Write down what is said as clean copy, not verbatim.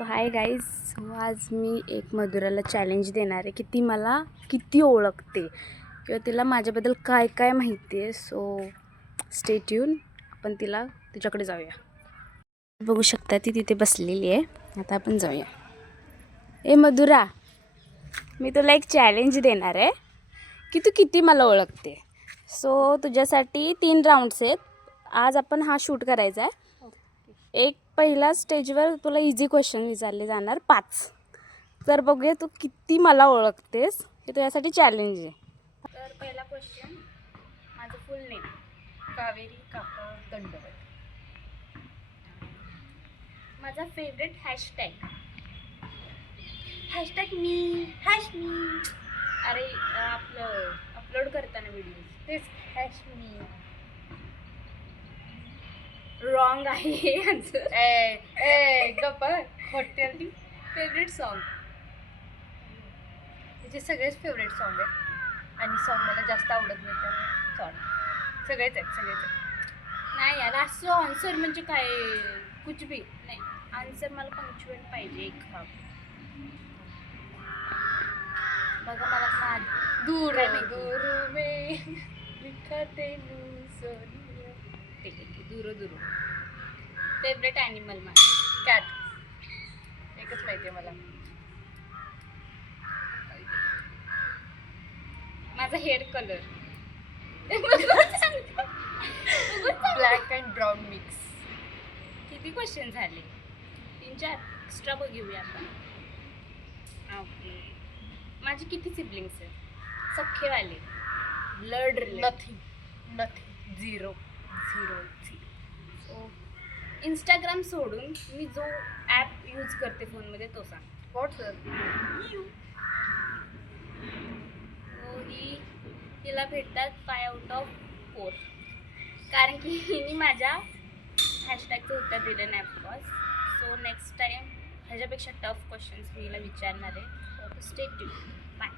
So hi guys. So आज मी एक मधुराला challenge देणार आहे की ती मला किती ओळखते किंवा तिला माझ्याबद्दल काय काय माहिती आहे. So stay tune. आपण तिच्याकडे जाऊया. बघू शकता ती तिथे बसलेली आहे. आता आपण जाऊया. ए मधुरा, मी तुला एक चॅलेंज देणार आहे की तू किती मला ओळखते. सो तुझ्यासाठी 3 राऊंड्स आहेत. आज आपण हा शूट करायचा आहे. एक पहिला स्टेजवर तुला इझी क्वेश्चन विचारले जाणार 5. तर बघूया तू किती मला ओळखतेस. हे तुझ्यासाठी चॅलेंज आहे. तर पहिला क्वेश्चन, माझं फुल नेम कावेरी काका दंडवत. माझा फेवरेट हॅशटॅग मी. अरे आपलं अपलोड करताना व्हिडिओ तेच मी. रॉंग आहे हे आन्सर. गप्पा हॉटेल. फेवरेट सॉन्ग, तिचे सगळेच फेवरेट सॉन्ग आहेत आणि सॉन्ग मला जास्त आवडत नाही त्यामुळे सॉरी. सगळेच आहेत. नाही यार, असं आन्सर म्हणजे काय कुछ भी नाही. आन्सर मला पंक्च्युएंट पाहिजे एक. बघा मला दूर काय माहिती? दूर में लिखा तेनू सोनिया. ठीक आहे, दूर. फेवरेट ॲनिमल माझं कॅट. एकच माहिती आहे मला. माझा hair colour black and brown mix. किती क्वेश्चन झाले? 3-4 एक्स्ट्रा बघूया आपण. ओके. माझे किती सिबलिंग्स आहेत? सख्खेवाले, blood related. Nothing. Zero. So Instagram सोडून मी जो ॲप यूज करते फोनमध्ये तो सांग. व्हॉट्सअप. हिला भेटतात 5 आउट ऑफ 4 कारण की हिने माझ्या हॅशटॅगचं उत्तर दिलं नाही ऑफकोर्स. सो नेक्स्ट टाईम ह्याच्यापेक्षा टफ क्वेश्चन्स मी हिला विचारणार आहे. Stay tune. बाय.